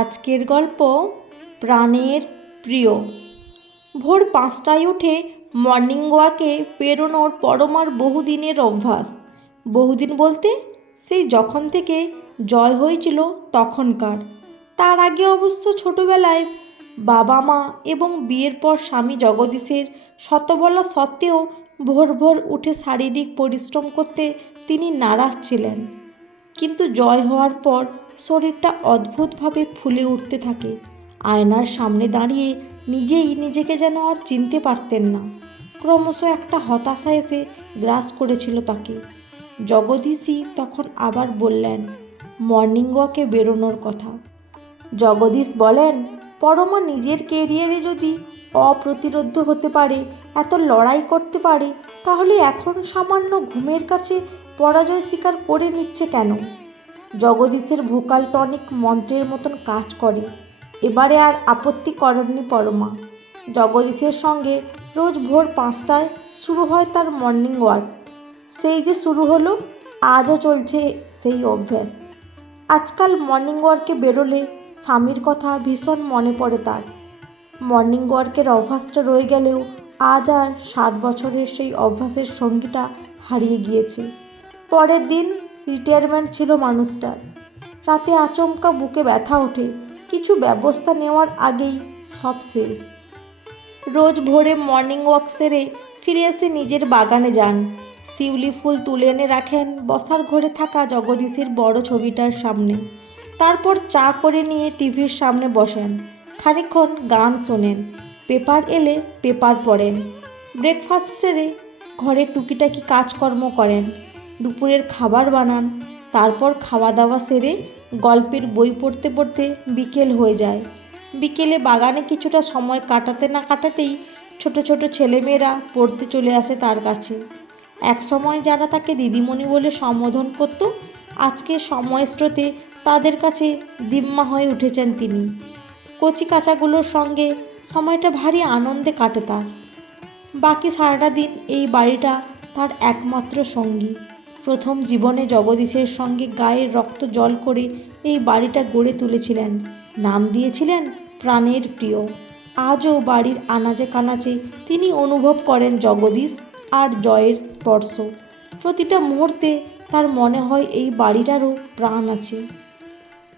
আজকের গল্প প্রাণের প্রিয়। ভোর 5টায় উঠে মর্নিং ওয়াকে বেরোনোর পরমার বহুদিনের অভ্যাস। বহুদিন বলতে সেই যখন থেকে জয় হয়েছিল তখনকার। তার আগে অবশ্য ছোটোবেলায় বাবা মা এবং বিয়ের পর স্বামী জগদীশের শত বলা সত্ত্বেও ভোর ভোর উঠে শারীরিক পরিশ্রম করতে তিনি নারাজ ছিলেন। কিন্তু জয় হওয়ার পর শরীরটা অদ্ভুতভাবে ফুলে উঠতে থাকে। আয়নার সামনে দাঁড়িয়ে নিজেই নিজেকে যেন আর চিনতে পারতেন না। ক্রমশ একটা হতাশা এসে গ্রাস করেছিল তাকে। জগদীশই তখন আবার বললেন মর্নিং ওয়াকে বেরোনোর কথা। জগদীশ বলেন, পরমা নিজের কেরিয়ারে যদি অপ্রতিরোধ্য হতে পারে, এত লড়াই করতে পারে, তাহলে এখন সামান্য ঘুমের কাছে পরাজয় স্বীকার করে নিচ্ছে কেন? জগদীশের ভোকাল টনিক মন্ত্রের মতন কাজ করে। এবারে আর আপত্তি করেননি পরমা। জগদীশের সঙ্গে রোজ ভোর 5টায় শুরু হয় তার মর্নিং ওয়াক। সেই যে শুরু হলো, আজও চলছে সেই অভ্যাস। আজকাল মর্নিং ওয়ার্কে বেরোলে স্বামীর কথা ভীষণ মনে পড়ে তার। মর্নিং ওয়ার্কের অভ্যাসটা রয়ে গেলেও আজ আর 7 বছরের সেই অভ্যাসের সঙ্গীটা হারিয়ে গিয়েছে। পরের দিন রিটায়ারমেন্ট ছিল মানুষটার। রাতে আচমকা বুকে ব্যথা ওঠে। কিছু ব্যবস্থা নেওয়ার আগেই সব শেষ। রোজ ভোরে মর্নিং ওয়াক সেরে ফিরে এসে নিজের বাগানে যান। শিউলি ফুল তুলে এনে রাখেন বসার ঘরে থাকা জগদীশের বড় ছবিটার সামনে। তারপর চা করে নিয়ে টিভির সামনে বসেন। খানিকক্ষণ গান শোনেন, পেপার এলে পেপার পড়েন। ব্রেকফাস্ট সেরে ঘরে টুকিটাকি কাজকর্ম করেন। দুপুরের খাবার বানান। তারপর খাওয়া দাওয়া সেরে গল্পের বই পড়তে পড়তে বিকেল হয়ে যায়। বিকেলে বাগানে কিছুটা সময় কাটাতে না কাটাতেই ছোট ছোট ছেলেমেয়েরা পড়তে চলে আসে তার কাছে। একসময় যারা তাকে দিদিমণি বলে সম্বোধন করত, আজকে সময় স্রোতে তাদের কাছে দিম্মা হয়ে উঠেছেন তিনি। কচি কাচাগুলোর সঙ্গে সময়টা ভারী আনন্দে কাটে তার। বাকি সারাটা দিন এই বাড়িটা তার একমাত্র সঙ্গী। প্রথম জীবনে জগদীশের সঙ্গে গায়ের রক্ত জল করে এই বাড়িটা গড়ে তুলেছিলেন, নাম দিয়েছিলেন প্রাণের প্রিয়। আজও বাড়ির আনাচে কানাচে তিনি অনুভব করেন জগদীশ আর জয়ের স্পর্শ। প্রতিটা মুহূর্তে তার মনে হয় এই বাড়িটারও প্রাণ আছে।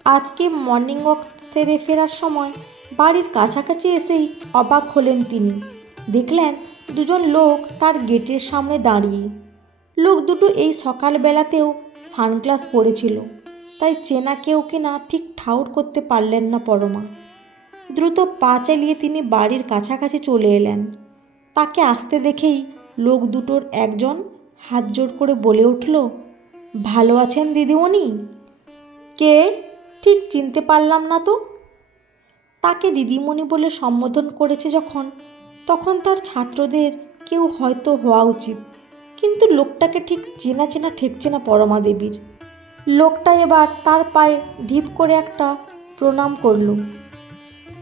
আজকে মর্নিং ওয়াক সেরে ফেরার সময় বাড়ির কাছাকাছি এসেই অবাক হলেন তিনি। দেখলেন দুজন লোক তার গেটের সামনে দাঁড়িয়ে। লোক দুটো এই সকালবেলাতেও সানগ্লাস পরেছিল, তাই চেনা কেউ কিনা ঠিক ঠাউর করতে পারলেন না পরমা। দ্রুত পা চালিয়ে তিনি বাড়ির কাছাকাছি চলে এলেন। তাকে আসতে দেখেই লোক দুটোর একজন হাত জোড় করে বলে উঠল, ভালো আছেন দিদিমণি? কে? ঠিক চিনতে পারলাম না তো। তাকে দিদিমণি বলে সম্বোধন করেছে যখন, তখন তার ছাত্রদের কেউ হয়তো হওয়া উচিত। কিন্তু লোকটাকে ঠিক চেনা চেনা ঠেকছে না পরমা দেবীর। লোকটা এবার তার পায়ে ঢিপ করে একটা প্রণাম করল।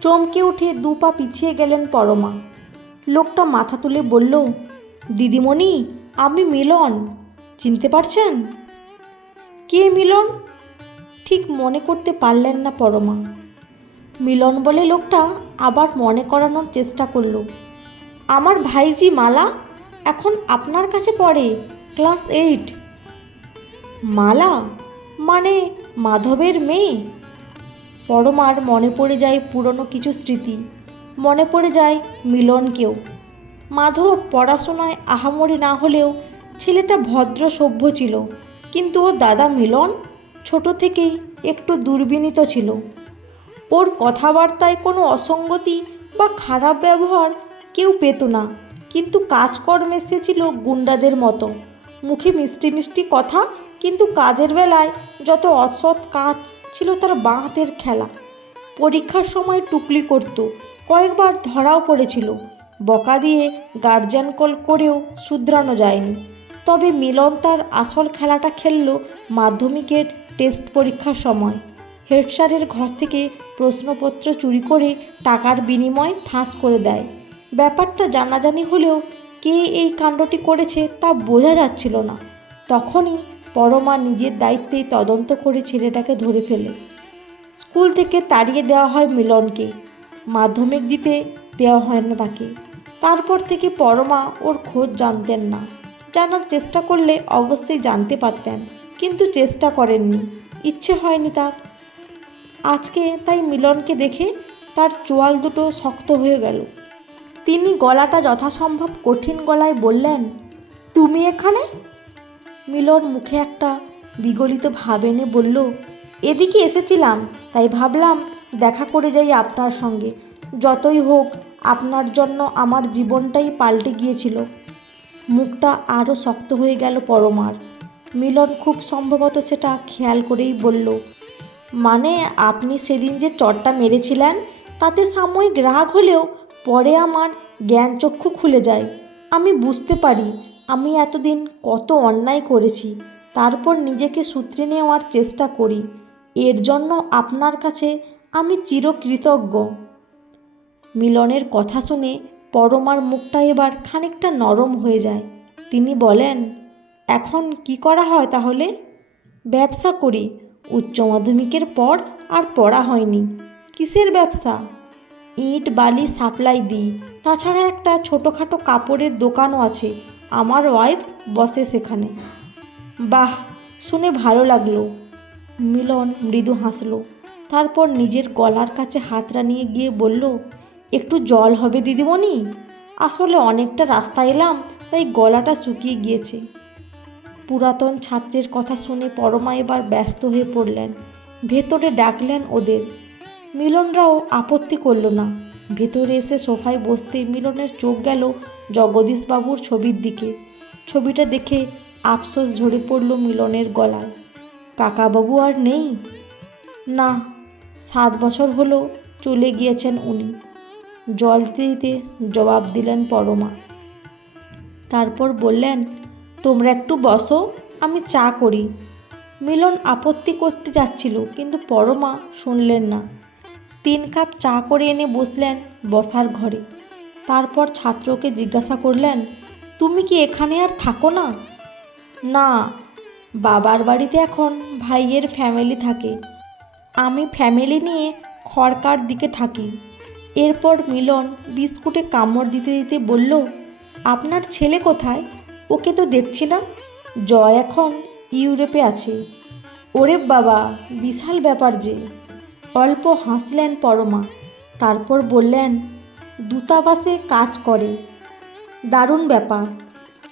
চমকে উঠে 2 পা পিছিয়ে গেলেন পরমা। লোকটা মাথা তুলে বলল, দিদিমণি, আমি মিলন। চিনতে পারছেন? কে মিলন? ঠিক মনে করতে পারলেন না পরমা। মিলন বলে লোকটা আবার মনে করানোর চেষ্টা করল, আমার ভাইজি মালা এখন আপনার কাছে পড়ে, ক্লাস 8। মালা মানে মাধবের মেয়ে? পরমার মনে পড়ে যায় পুরনো কিছু স্মৃতি। মনে পড়ে যায় মিলনকেও। মাধব পড়াশোনায় আহামরি না হলেও ছেলেটা ভদ্র সভ্য ছিল, কিন্তু ওর দাদা মিলন ছোট থেকেই একটু দুর্বিনীত ছিল। ওর কথাবার্তায় কোনো অসঙ্গতি বা খারাপ ব্যবহার কেউ পেত না, কিন্তু কাজকর্মে সে ছিল গুন্ডাদের মতো। মুখে মিষ্টি মিষ্টি কথা, কিন্তু কাজের বেলায় যত অসৎ কাজ ছিল তার বাঁ হাতের খেলা। পরীক্ষার সময় টুকলি করত, কয়েকবার ধরাও পড়েছিল। বকা দিয়ে গার্জিয়ান কল করেও শুধরানো যায়নি। তবে মিলন তার আসল খেলাটা খেলল মাধ্যমিকের টেস্ট পরীক্ষার সময়। হেড স্যারের ঘর থেকে প্রশ্নপত্র চুরি করে টাকার বিনিময়ে ফাঁস করে দেয়। ব্যাপারটা জানাজানি হলেও কে এই কাণ্ডটি করেছে তা বোঝা যাচ্ছিল না। তখনই পরমা নিজের দায়িত্বে তদন্ত করে ছেলেটাকে ধরে ফেলে। স্কুল থেকে তাড়িয়ে দেওয়া হয় মিলনকে, মাধ্যমিক দিতে দেওয়া হয় না তাকে। তারপর থেকে পরমা ওর খোঁজ জানতেন না। জানার চেষ্টা করলে অবশ্যই জানতে পারতেন, কিন্তু চেষ্টা করেননি, ইচ্ছে হয়নি তার। আজকে তাই মিলনকে দেখে তার চোয়াল দুটো শক্ত হয়ে গেল। তিনি গলাটা যথাসম্ভব কঠিন গলায় বললেন, তুমি এখানে? মিলন মুখে একটা বিগলিত ভাব এনে বলল, এদিকে এসেছিলাম, তাই ভাবলাম দেখা করে যাই আপনার সঙ্গে। যতই হোক আপনার জন্য আমার জীবনটাই পাল্টে গিয়েছিল। মুখটা আরও শক্ত হয়ে গেল পরমার। মিলন খুব সম্ভবত সেটা খেয়াল করেই বলল, মানে আপনি সেদিন যে চড়টা মেরেছিলেন তাতে সাময়িক রাগ হলেও পরে আমার জ্ঞানচক্ষু খুলে যায়। আমি বুঝতে পারি আমি এতদিন কত অন্যায় করেছি, তারপর নিজেকে শুধরে নেওয়ার চেষ্টা করি। এর জন্য আপনার কাছে আমি চিরকৃতজ্ঞ। মিলনের কথা শুনে পরমার মুখটা এবার খানিকটা নরম হয়ে যায়। তিনি বলেন, এখন কি করা হয় তাহলে? ব্যবসা করি। উচ্চ মাধ্যমিকের পর আর পড়া হয়নি। কিসের ব্যবসা? ইট বালি সাপ্লাই দিই, তাছাড়া একটা ছোটোখাটো কাপড়ের দোকানও আছে, আমার ওয়াইফ বসে সেখানে। বাহ, শুনে ভালো লাগলো। মিলন মৃদু হাসল, তারপর নিজের গলার কাছে হাতটা নিয়ে গিয়ে বলল, একটু জল হবে দিদিমণি? আসলে অনেকটা রাস্তা এলাম, তাই গলাটা শুকিয়ে গিয়েছে। পুরাতন ছাত্রের কথা শুনে পরমা এবার ব্যস্ত হয়ে পড়লেন। ভেতরে ডাকলেন ওদের। মিলনরাও আপত্তি করল না। ভেতরে এসে সোফায় বসতে মিলনের চোখ গেল জগদীশবাবুর ছবির দিকে। ছবিটা দেখে আফসোস ঝরে পড়ল মিলনের গলায়। কাকাবাবু আর নেই? না, 7 বছর হলো চলে গিয়েছেন উনি। জল দিতে দিতে জবাব দিলেন পরমা। তারপর বললেন, তোমরা একটু বসো, আমি চা করি। মিলন আপত্তি করতে যাচ্ছিল, কিন্তু পরমা শুনলেন না। 3 কাপ চা করে এনে বসলেন বসার ঘরে। তারপর ছাত্রকে জিজ্ঞাসা করলেন, তুমি কি এখানে আর থাকো না? না, বাবার বাড়িতে এখন ভাইয়ের ফ্যামিলি থাকে, আমি ফ্যামিলি নিয়ে খড়কার দিকে থাকি। এরপর মিলন বিস্কুটে কামড় দিতে দিতে বলল, আপনার ছেলে কোথায়? ওকে তো দেখছি না। জয় এখন ইউরোপে আছে। ওরে বাবা, বিশাল ব্যাপার যে। অল্প হাসলেন পরমা। তারপর বললেন, দূতাবাসে কাজ করে। দারুণ ব্যাপার।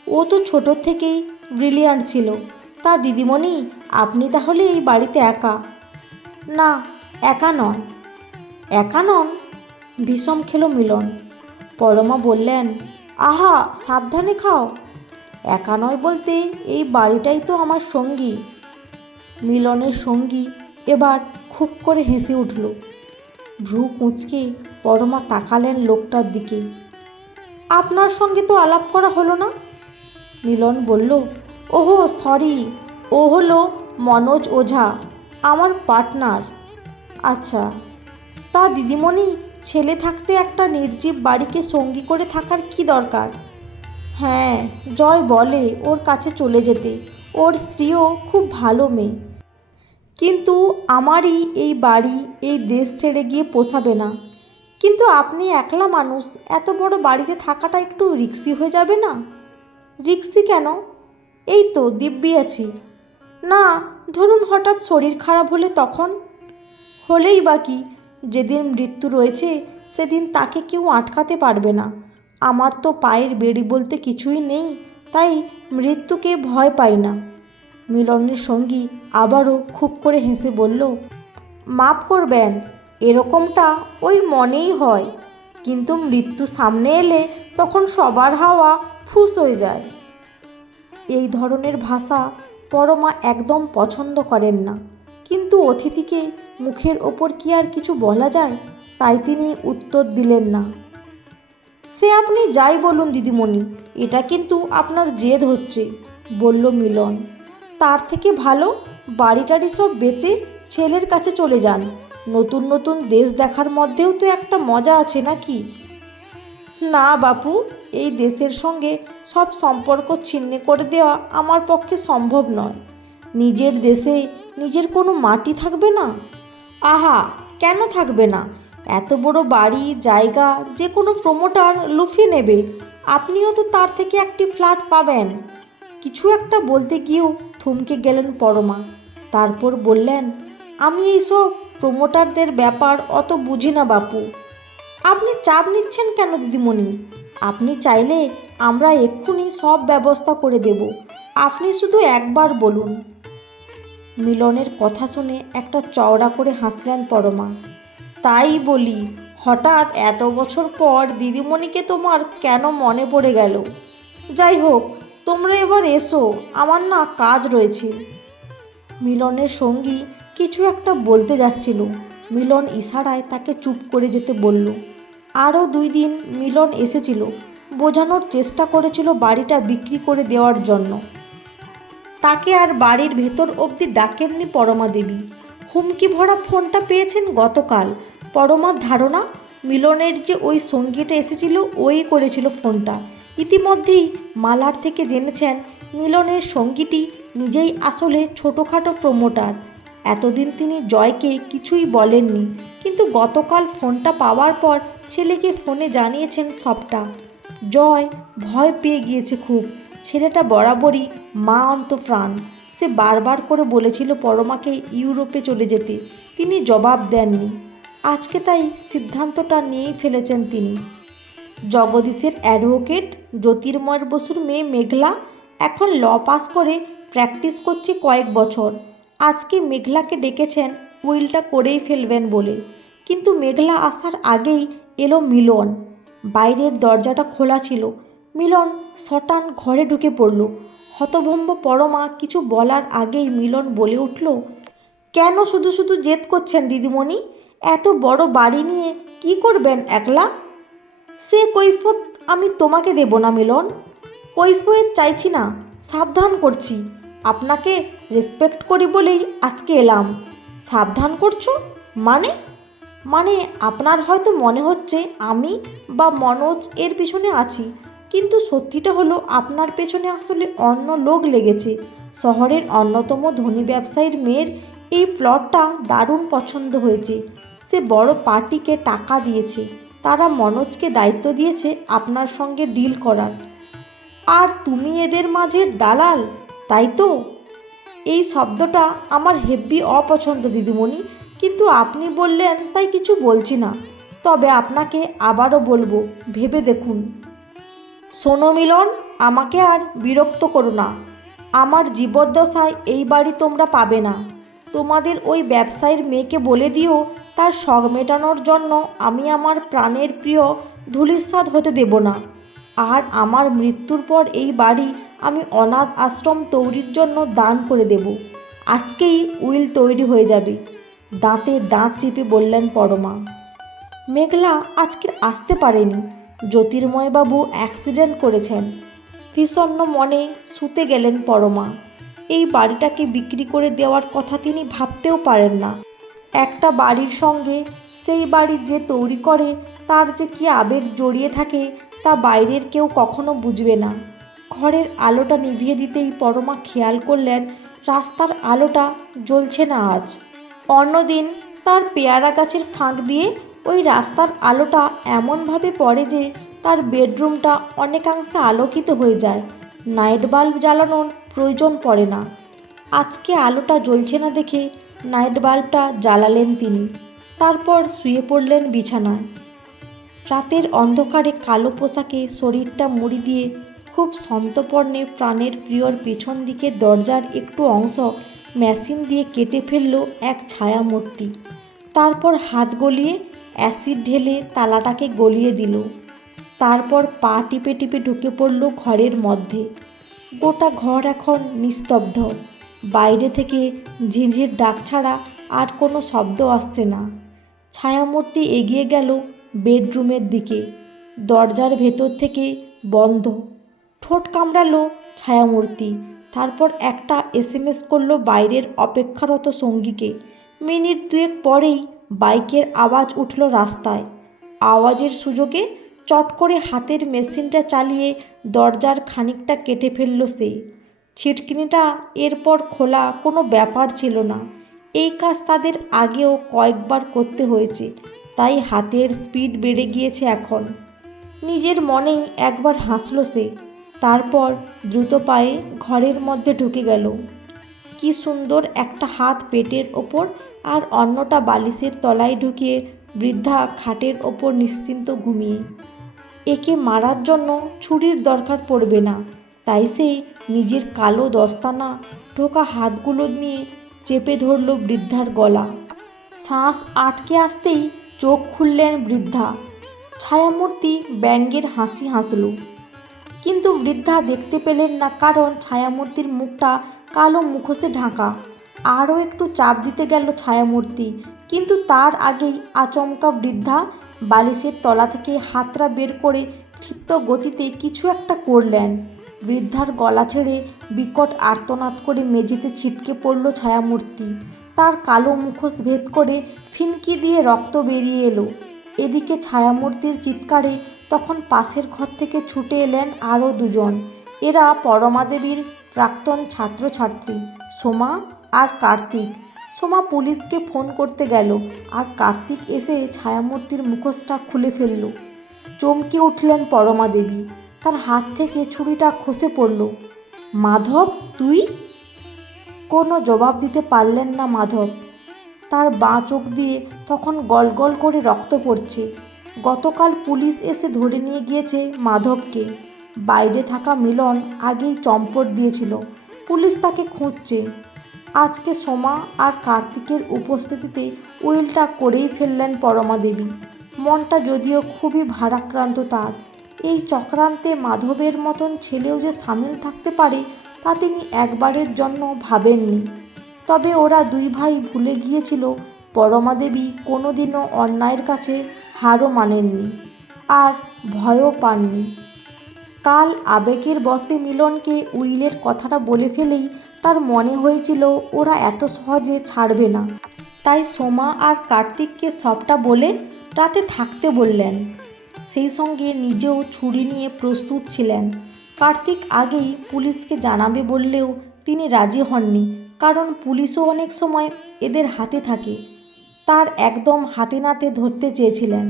ও তো ছোটোর থেকেই ব্রিলিয়ান্ট ছিল। তা দিদিমণি, আপনি তাহলে এই বাড়িতে একা? না, একা নয়। একা নন? বিষম খেলো মিলন। পরমা বললেন, আহা, সাবধানে খাও। একা নয় বলতে এই বাড়িটাই তো আমার সঙ্গী। মিলনের সঙ্গী এবার খুব করে হেসে উঠল। ভ্রু কুঁচকে পরমা তাকালেন লোকটার দিকে। আপনার সঙ্গে তো আলাপ করা হলো না। মিলন বলল, ওহো সরি, ও হলো মনোজ ওঝা, আমার পার্টনার। আচ্ছা, তা দিদিমণি, ছেলে থাকতে একটা নির্জীব বাড়িকে সঙ্গী করে থাকার কি দরকার? হ্যাঁ, জয় বলে ওর কাছে চলে যেতে। ওর স্ত্রীও খুব ভালো মেয়ে। কিন্তু আমারই এই বাড়ি, এই দেশ ছেড়ে গিয়ে পোষাবে না। কিন্তু আপনি একলা মানুষ, এত বড় বাড়িতে থাকাটা একটু রিক্সি হয়ে যাবে না? রিক্সি কেন? এই তো দিব্যি আছি। না, ধরুন হঠাৎ শরীর খারাপ হলে তখন? হলেই বা কি, যেদিন মৃত্যু রয়েছে সেদিন তাকে কেউ আটকাতে পারবে না। আমার তো পায়ের বেড়ি বলতে কিছুই নেই, তাই মৃত্যুকে ভয় পাই না। মিলনের সঙ্গী আবারও খুব করে হেসে বলল, মাপ করবেন, এরকমটা ওই মনেই হয়, কিন্তু মৃত্যু সামনে এলে তখন সবার হাওয়া ফুস হয়ে যায়। এই ধরনের ভাষা পরমা একদম পছন্দ করেন না, কিন্তু অতিথিকে মুখের ওপর কি আর কিছু বলা যায়? তাই তিনি উত্তর দিলেন না। সে আপনি যাই বলুন দিদিমণি, এটা কিন্তু আপনার জেদ হচ্ছে, বলল মিলন। তার থেকে ভালো বাড়ি টাড়ি সব বেচে ছেলের কাছে চলে যান। নতুন নতুন দেশ দেখার মধ্যেও তো একটা মজা আছে নাকি? না বাপু, এই দেশের সঙ্গে সব সম্পর্ক ছিন্ন করে দেওয়া আমার পক্ষে সম্ভব নয়। নিজের দেশে নিজের কোনো মাটি থাকবে না? আহা, কেন থাকবে না? এত বড় বাড়ি জায়গা যে কোনো প্রমোটার লুফিয়ে নেবে। আপনিও তো তার থেকে একটি ফ্ল্যাট পাবেন। কিছু একটা বলতে গিয়েও থমকে গেলেন পরমা। তারপর বললেন, আমি এইসব প্রমোটারদের ব্যাপার অত বুঝি না বাপু। আপনি চাপ নিচ্ছেন কেন দিদিমণি? আপনি চাইলে আমরা এক্ষুনি সব ব্যবস্থা করে দেব। আপনি শুধু একবার বলুন। মিলনের কথা শুনে একটা চওড়া করে হাসলেন পরমা। তাই বলি, হঠাৎ এত বছর পর দিদিমণিকে তোমার কেন মনে পড়ে গেল? যাই হোক, তোমরা এবার এসো, আমার না কাজ রয়েছে। মিলনের সঙ্গী কিছু একটা বলতে যাচ্ছিল। মিলন ইশারায় তাকে চুপ করে যেতে বলল। আরও 2 দিন মিলন এসেছিল, বোঝানোর চেষ্টা করেছিল বাড়িটা বিক্রি করে দেওয়ার জন্য। তাকে আর বাড়ির ভেতর অবধি ডাকেননি পরমা দেবী। হুমকি ভরা ফোনটা পেয়েছেন গতকাল। পরমার ধারণা, মিলনের যে ওই সঙ্গীটা এসেছিল ওই করেছিল ফোনটা। ইতিমধ্যেই মালার থেকে জেনেছেন মিলনের সঙ্গীটি নিজেই আসলে ছোটোখাটো প্রমোটার। এতদিন তিনি জয়কে কিছুই বলেননি, কিন্তু গতকাল ফোনটা পাওয়ার পর ছেলেকে ফোনে জানিয়েছেন সবটা। জয় ভয় পেয়ে গিয়েছে খুব। ছেলেটা বরাবরই মা অন্তপ্রাণ। সে বারবার করে বলেছিল পরমাকে ইউরোপে চলে যেতে, তিনি জবাব দেননি। আজকে তাই সিদ্ধান্তটা নিয়েই ফেলেছেন তিনি। জগদীশের অ্যাডভোকেট জ্যোতির্ময় বসুর মেয়ে মেঘলা এখন ল পাস করে প্র্যাকটিস করছে কয়েক বছর। আজকে মেঘলাকে ডেকেছেন উইলটা করেই ফেলবেন বলে। কিন্তু মেঘলা আসার আগেই এলো মিলন। বাইরের দরজাটা খোলা ছিল। মিলন সটান ঘরে ঢুকে পড়ল। হতভম্ব পরমা কিছু বলার আগেই মিলন বলে উঠল, কেন শুধু শুধু জেদ করছেন দিদিমণি? এত বড় বাড়ি নিয়ে কি করবেন একলা? সে কৈফত আমি তোমাকে দেব না মিলন। কৈফিয়ত চাইছি না, সাবধান করছি। আপনাকে রেসপেক্ট করি বলেই আজকে এলাম। সাবধান করছো মানে? মানে আপনার হয়তো মনে হচ্ছে আমি বা মনোজ এর পিছনে আছি, কিন্তু সত্যিটা হলো আপনার পেছনে আসলে অন্য লোক লেগেছে। শহরের অন্যতম ধনী ব্যবসায়ীর মেয়ের এই প্লটটা দারুণ পছন্দ হয়েছে। সে বড় পার্টিকে টাকা দিয়েছে, তারা মনোজকে দায়িত্ব দিয়েছে আপনার সঙ্গে ডিল করার। আর তুমি এদের মাঝের দালাল, তাই তো? এই শব্দটা আমার হেব্বি অপছন্দ দিদিমণি, কিন্তু আপনি বললেন তাই কিছু বলছি না। তবে আপনাকে আবারও বলবো, ভেবে দেখুন। শোনো মিলন, আমাকে আর বিরক্ত করো না। আমার জীবদ্দশায় এই বাড়ি তোমরা পাবে না। তোমাদের ওই ব্যবসায়ীর মেয়েকে বলে দিও তার শখ মেটানোর জন্য আমি আমার প্রাণের প্রিয় ধূলিসাৎ হতে দেব না। আর আমার মৃত্যুর পর এই বাড়ি আমি অনাথ আশ্রম তৈরির জন্য দান করে দেব। আজকেই উইল তৈরি হয়ে যাবে। দাঁতে দাঁত চেপে বললেন পরমা। মেঘলা আজকে আসতে পারেনি। জ্যোতির্ময়বাবু অ্যাক্সিডেন্ট করেছেন। বিষণ্ণ মনে শুতে গেলেন পরমা। এই বাড়িটাকে বিক্রি করে দেওয়ার কথা তিনি ভাবতেও পারেন না। একটা বাড়ির সঙ্গে সেই বাড়ি যে তৈরি করে তার যে কী আবেগ জড়িয়ে থাকে তা বাইরের কেউ কখনো বুঝবে না। ঘরের আলোটা নিভিয়ে দিতেই পরমা খেয়াল করলেন রাস্তার আলোটা জ্বলছে না আজ। অন্যদিন তার পেয়ারা গাছের ফাঁক দিয়ে ওই রাস্তার আলোটা এমনভাবে পড়ে যে তার বেডরুমটা অনেকাংশে আলোকিত হয়ে যায়। নাইট বাল্ব জ্বালানোর প্রয়োজন পড়ে না। আজকে আলোটা জ্বলছে না দেখে নাইট বাল্বটা জ্বালালেন তিনি। তারপর শুয়ে পড়লেন বিছানায়। রাতের অন্ধকারে কালো পোশাকে শরীরটা মুড়ি দিয়ে খুব সন্তর্পণে প্রাণের প্রিয়র পেছন দিকে দরজার একটু অংশ মেশিন দিয়ে কেটে ফেলল এক ছায়ামূর্তি। তারপর হাত গলিয়ে অ্যাসিড ঢেলে তালাটাকে গলিয়ে দিল। তারপর পা টিপে টিপে ঢুকে পড়ল ঘরের মধ্যে। গোটা ঘর এখন নিস্তব্ধ। বাইরে থেকে ঝিঁঝির ডাক ছাড়া আর কোনো শব্দ আসছে না। ছায়ামূর্তি এগিয়ে গেল বেডরুমের দিকে। দরজার ভেতর থেকে বন্ধ। ঠোঁট কামড়ালো ছায়ামূর্তি। তারপর একটা এসএমএস করলো বাইরের অপেক্ষারত সঙ্গীকে। মিনিট 2 পরেই বাইকের আওয়াজ উঠল রাস্তায়। আওয়াজের সুযোগে চট করে হাতের মেশিনটা চালিয়ে দরজার খানিকটা কেটে ফেলল সে। ছিটকিনিটা এরপর খোলা কোনো ব্যাপার ছিল না। এই কাজ তাদের আগেও কয়েকবার করতে হয়েছে, তাই হাতের স্পিড বেড়ে গিয়েছে এখন। নিজের মনেই একবার হাসল সে, তারপর দ্রুত পায়ে ঘরের মধ্যে ঢুকে গেল। কি সুন্দর, একটা হাত পেটের ওপর আর অন্যটা বালিশের তলায় ঢুকিয়ে বৃদ্ধা খাটের ওপর নিশ্চিন্ত ঘুমিয়ে। একে মারার জন্য ছুরির দরকার পড়বে না, তাই সে নিজের কালো দস্তানা ঢোকা হাতগুলো নিয়ে চেপে ধরল বৃদ্ধার গলা। শ্বাস আটকে আসতেই চোখ খুললেন বৃদ্ধা। ছায়ামূর্তি ব্যঙ্গের হাসি হাসল, কিন্তু বৃদ্ধা দেখতে পেলেন না, কারণ ছায়ামূর্তির মুখটা কালো মুখোশে ঢাকা। আরও একটু চাপ দিতে গেল ছায়ামূর্তি, কিন্তু তার আগেই আচমকা বৃদ্ধা বালিশের তলা থেকে হাতটা বের করে ক্ষিপ্ত গতিতে কিছু একটা করলেন। বৃদ্ধার গলা ছেড়ে বিকট আর্তনাদ করে মেঝেতে ছিটকে পড়ল ছায়ামূর্তি। তার কালো মুখোশ ভেদ করে ফিনকি দিয়ে রক্ত বেরিয়ে এলো। এদিকে ছায়ামূর্তির চিৎকারে তখন পাশের ঘর থেকে ছুটে এলেন আরও দুজন। এরা পরমা দেবীর প্রাক্তন ছাত্রছাত্রী, সোমা আর কার্তিক। সোমা পুলিশকে ফোন করতে গেল, আর কার্তিক এসে ছায়ামূর্তির মুখোশটা খুলে ফেলল। চমকে উঠলেন পরমা দেবী, তার হাত থেকে ছুরিটা খসে পড়ল। মাধব, তুই? কোনো জবাব দিতে পারলেন না মাধব। তার বাঁ চোখ দিয়ে তখন গল গল করে রক্ত পড়ছে। গতকাল পুলিশ এসে ধরে নিয়ে গিয়েছে মাধবকে। বাইরে থাকা মিলন আগেই চম্পট দিয়েছিল, পুলিশ তাকে খুঁজছে। আজকে সোমা আর কার্তিকের উপস্থিতিতে উইলটা করেই ফেললেন পরমা দেবী। মনটা যদিও খুবই ভারাক্রান্ত তার। এই চক্রান্তে মাধবের মতন ছেলেও যে সামিল থাকতে পারে তা তিনি একবারের জন্য ভাবেননি। তবে ওরা দুই ভাই ভুলে গিয়েছিল পরমা দেবী কোনোদিনও অন্যায়ের কাছে হারও মানেননি, আর ভয়ও পাননি। কাল আবেগের বশে মিলনকে উইলের কথাটা বলে ফেলেই তার মনে হয়েছিল ওরা এত সহজে ছাড়বে না। তাই সোমা আর কার্তিককে সবটা বলে রাতে থাকতে বললেন। সেই সঙ্গে নিজেও ছুরি নিয়ে প্রস্তুত ছিলেন। কার্তিক আগেই পুলিশকে জানাবে বললেও তিনি রাজি হননি, কারণ পুলিশও অনেক সময় এদের হাতে থাকে। তার একদম হাতে নাতে ধরতে চেয়েছিলেন।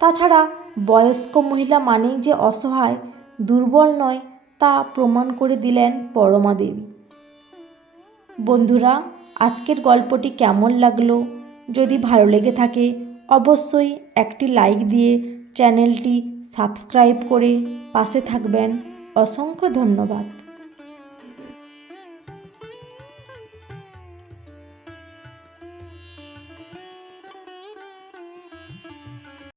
তাছাড়া বয়স্ক মহিলা মানেই যে অসহায়, দুর্বল নয়, তা প্রমাণ করে দিলেন পরমা দেবী। বন্ধুরা, আজকের গল্পটি কেমন লাগলো? যদি ভালো লেগে থাকে অবশ্যই একটি লাইক দিয়ে চ্যানেলটি সাবস্ক্রাইব করে পাশে থাকবেন। অসংখ্য ধন্যবাদ।